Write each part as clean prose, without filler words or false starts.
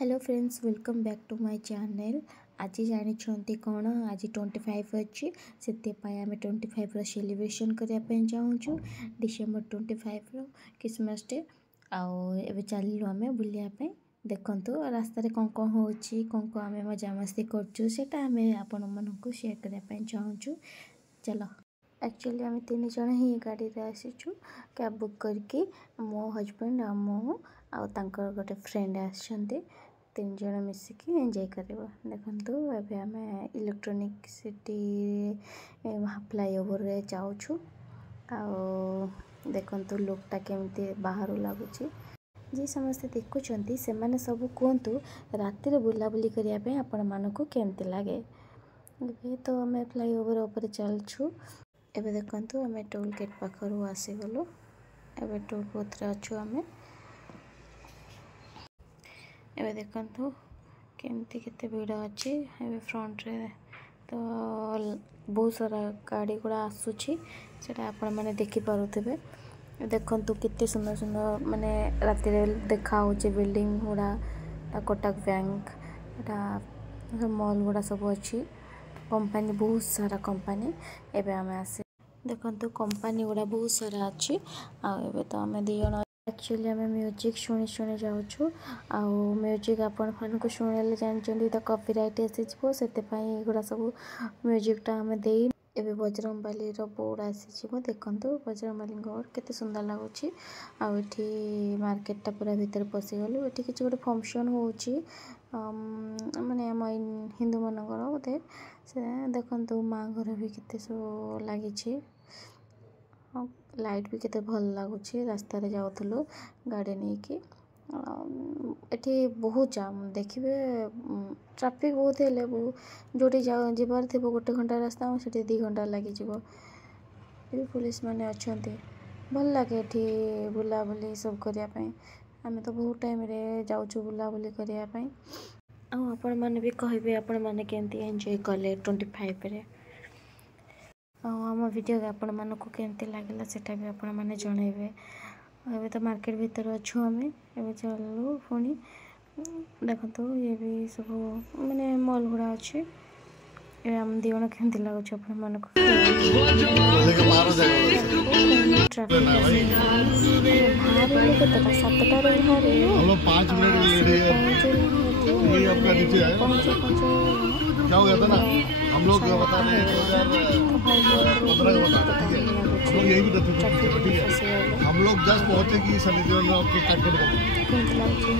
Hello friends, welcome back to my channel. आज जानते कौन आज 25 अच्छी से आम 25 सेलिब्रेशन करने चाहूँ। डिसेम्बर 25 क्रिसमस डे आउ चलू आम बुलायापी। देखु रास्तार कौन कौन हो कौन आम मजामस्ती करें आपण मानक सेयार करने चाहूँ। चलो एक्चुअली आम 3 जन ही गाड़ी रे आसीचु कैब बुक करके मो हजबैंड आ मो आर गोटे फ्रेंड आसछन्ते 3 जन मिसिकी एंजॉय करवा। देखु एबे आम इलेक्ट्रॉनिक सिटी फ्लाईओवर रे जाऊछु। देखु लुकटा केमती बाहर लगुच जी समस्ते देखुं से माने सब कहतु रातिर बुलाबुली करने आपण मानक केमती लगे। तो आम फ्लाईओवर ऊपर चलछु। एबे देखु आम टोल गेट पाखर आसीगलु। एबे टोल बुथ रे अच्छु आम। एबे देखु केमती केते भीड़ अच्छी एबे फ्रंट रे। तो बहुत सारा गाड़ी गुड़ा आसूची सेटा आपण माने देखि पारुथिबे। देखु केते सुंदर सुंदर माने राति रे देखा होचे बिल्डिंग गुड़ा। कोटक बैंक एटा मॉल गुड़ा सब अच्छी। कंपनी बहुत सारा कंपनी एबे आम आसे देखु कंपनी गुड़ा बहुत सारा अच्छी। एबे तो आम 2 जन एक्चुअली आम म्यूजिक शुणी शुणी जाऊँ। म्यूजिक आपण मानक शुणिले जानते तो कॉपीराइट आसीजो से गुड़ा सब म्यूजिकटा आम दे। एबे बजरंगबाली बोर्ड आसी देखु बजरंगबाली बोर्ड केते सुंदर लगुच। आठी मार्केटा पूरा भीतर पशिगलु। ये किसी गोटे फंक्शन होची माने आम हिंदू मानकर बोधे से देखु माँ घर भी केते सो लगी। लाइट भी केते भल लगुच। रास्ता रे जाउथलो गाड़ी नहीं कि एठी बहुत जाम देखिए ट्रैफिक बहुत है। जोटी जबार थे 1 घंटा रास्ता से 2 घंटा लगी जीवो। पुलिस माने अच्छे भल लगे एठी बुलाबुली सब करने। आम तो बहुत टाइम रे जाऊँ बुलाबुली करने। आपण मैंने भी कहे आपण मैंने केमती एंजॉय कले 25 रे। आम वीडियो आपण मानक केमती लगे सेटा भी आपण मैंने जनइबे। एबे तो मार्केट भीतर अच्छु आम एबे चलू पुणी। देखो ये भी सब माने मॉल गुड़ा अच्छे। आम 2 जन केमती लगुच आपण मानक ट्रैफिक बाहर केतटा 7टा रे क्या हो गया था ना हम लोग बता रहे हैं 2015 का बता रहे हैं। हम लोग यही भी ठीक है। हम लोग जस्ट पहुंचे कि सनी देओल ने आपके काट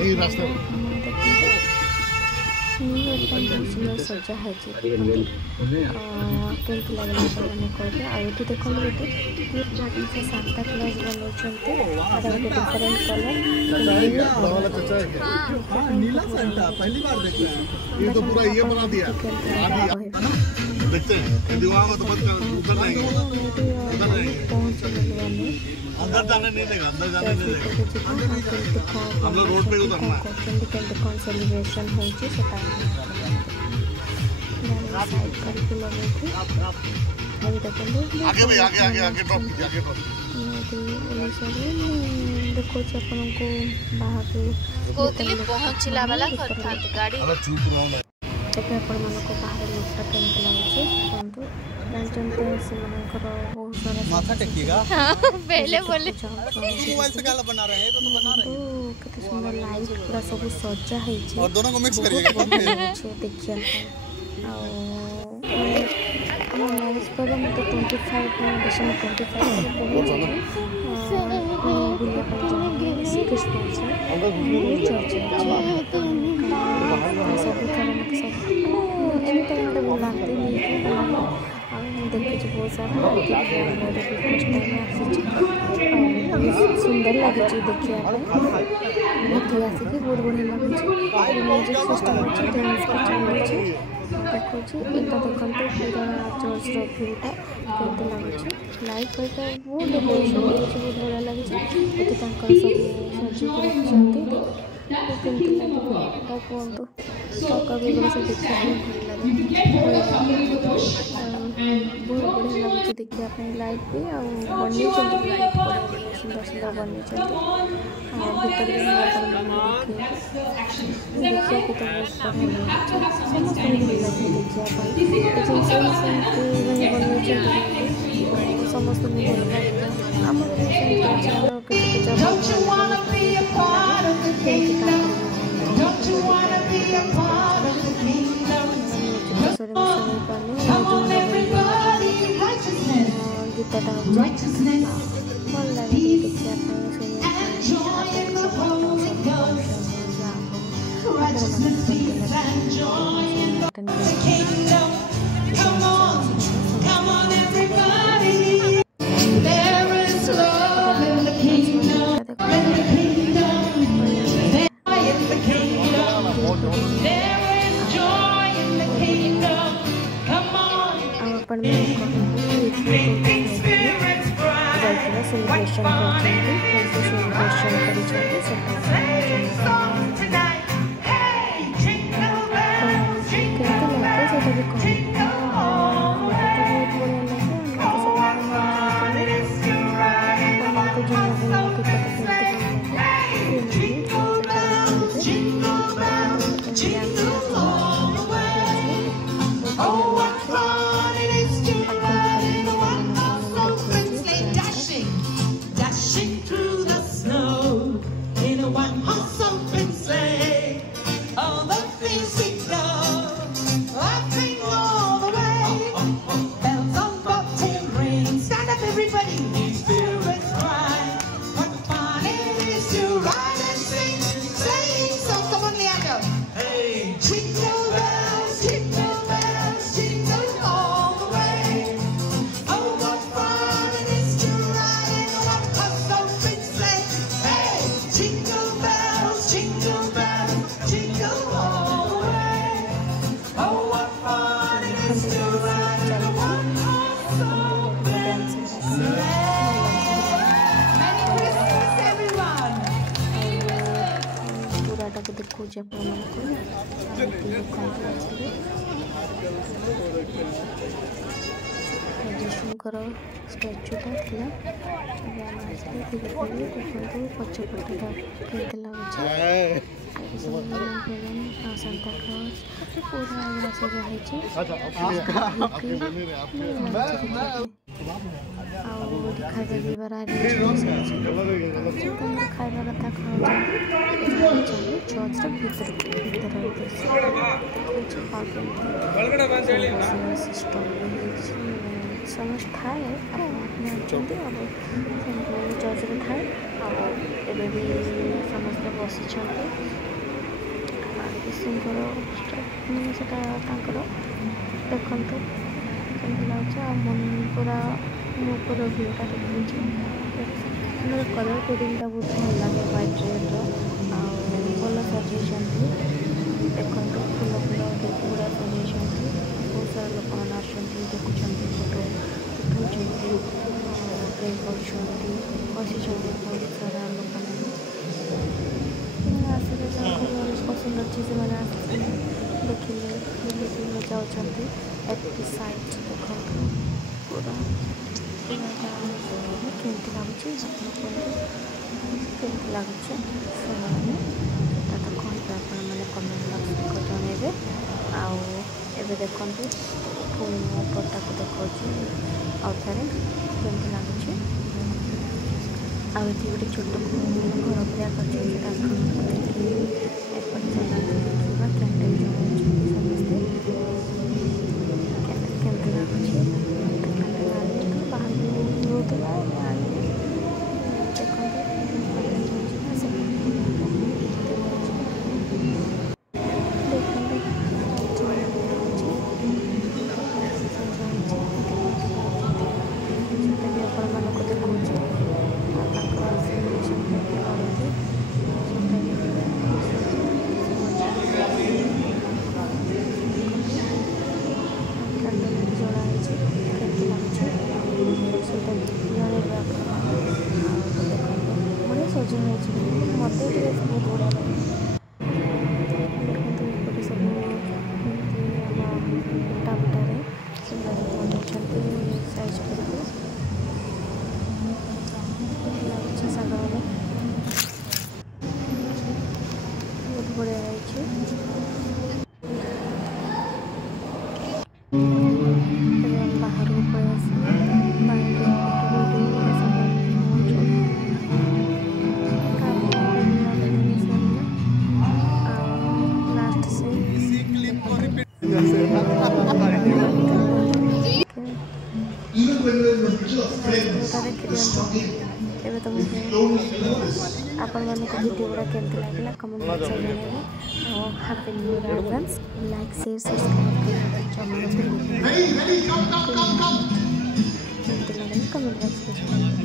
यही रास्ता सजा है केमती लगे कहे। आगे देखो गोटे सांता क्लॉज बनाते डिफरेंट कलर पहली बार देख रहे हैं। ये तो पूरा ये बना दिया देखते हैं दीवार तो बंद कर उधर जाएंगे अंदर जाने नहीं देगा। अंदर जाने नहीं देगा। हम लोग रोड पे उतरना है। कौन सेलिब्रेशन होची सेटा साइड करके लगे थे। अभी देखो आगे भी आगे टॉप देखो अपन को बाहर कोतली पहुंचला वाला करथा गाड़ी चुप रहो ना। देखो अपन मन को बाहर लोकटा केमती लागे परंतु जानते से मनकर बहुत सारा माथा टेकिएगा। पहले बोले मोबाइल से गाला बना रहे हैं तो बना रहे हैं। कितने सुंदर लाइट पूरा सब सजा है और दोनों को मिक्स करिएगा। देखिए मैरिज पर मैं तो 25 डिसेम्बर 25 देखिए बहुत सारा सुंदर लगे देखिए आसिक बहुत बढ़िया लगे। म्यूजिक सिस्टम अच्छे डांस चलुचे देखो यहाँ देखते पूरा चर्च भ्यूटा केमती लगुच। लाइट फाइट बहुत डेकोरेशन बहुत बढ़िया लगे। ये सब सजी रखते केमती लगे। जोटा कहतु चौका बेगला से देखा बहुत बढ़िया लगुच देखापी लाइट भी बनी लाइट सुंदर सुंदर बनी भर भी देखा तो बहुत बढ़िया लगे समस्त भल लगे आम गीतटा भल लगे देखा देखा जीशुकर स्टाच्यूटा थी धीरे धीरे देखते पछपटा के लगे सांता क्लॉज पूरा आगे सजा खाଇବା ପିଇବାର ଖାଇବା କଥା ଖାଉଛନ୍ତି ଚର୍ଚ୍ଚର ଭିତରକୁ ସିଷ୍ଟମ ସମସ୍ତେ ଥାଏ ଜାଣିଛନ୍ତି ଚର୍ଚ୍ଚରେ ଥାଏ ଏବେ ବି ସମସ୍ତେ ବସିଛନ୍ତି ଯୀଶୁଙ୍କର ସେଟା ତାଙ୍କର ଦେଖନ୍ତୁ କେମିତି ଲାଗୁଛି ପୁରା ऊपर व्यूटा देखा कलर कोडिंगटा बहुत भल लगे व्हाइट रेड भल सजाई देखो फूल फूल गुड़ा सजाई बहुत सारा लोक मैंने देखुं फोटो उठाऊँ प्रे कर बहुत सारा लोक पसंद अच्छे से मैंने देखिले मजा एट साइड देखो पूरा केमती लगुच केमती लगुच मैंने कहते आपने कमेंट बॉक्स जनइबे आउ देखु पुणी उपरटा को देखा आउ थे केमती लगुच आउ गोटे छोट घर भैया कर कैंडल जलाऊँ समस्ते केमती लगुच बाहर को पड़े लास्ट से ଏବେ ତୁମକୁ ଆପଣମାନଙ୍କୁ ଭିଡ଼ିଓ ଗୁଡ଼ା କେମିତି ଲାଗିଲା କମେଣ୍ଟ ବକ୍ସରେ ଜଣାଇବେ ଆଉ happy new year advance like share subscribe କରିବା କେମିତି ଲାଗିଲା କମେଣ୍ଟ ବକ୍ସରେ ଜଣାଇବେ।